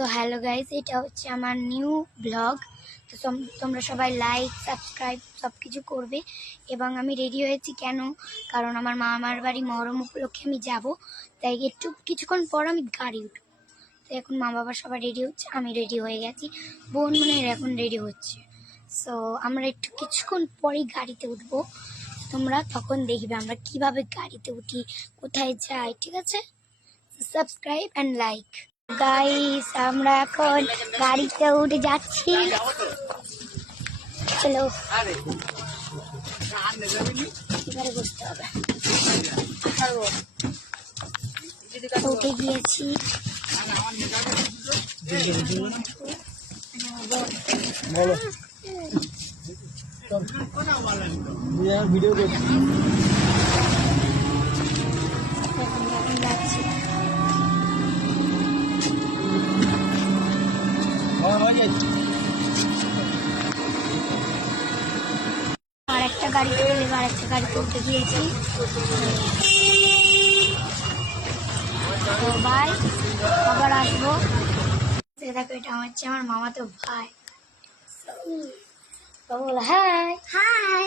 So hello guys, এটা হচ্ছে আমার নিউ ব্লগ। তো তোমরা সবাই লাইক সাবস্ক্রাইব সব কিছু করবে। এবং আমি রেডি হয়েছি কেন, কারণ আমার মামার বাড়ি মহরম উপলক্ষে আমি যাব, তাই একটু কিছুক্ষণ পর আমি গাড়ি উঠবো। তো এখন মা বাবা সবাই রেডি হচ্ছে, আমি রেডি হয়ে গেছি, বোন মনে এখন রেডি হচ্ছে। সো আমরা একটু কিছুক্ষণ পরেই গাড়িতে উঠবো, তোমরা তখন দেখবে আমরা কিভাবে গাড়িতে উঠি, কোথায় যাই। ঠিক আছে, সাবস্ক্রাইব অ্যান্ড লাইক। গাইস, আমরা এখন গাড়িতে উঠে যাচ্ছি। চলো, এবারে বসতে হবে। উঠে গিয়েছি। ভিডিও করছি। যাচ্ছি। আর একটা গাড়িতে আর একটা গাড়িতে উঠে গিয়েছি। তো ভাই, আবার আসবো। দেখো, এটা হচ্ছে আমার মামাতো ভাই। বলো হাই হাই।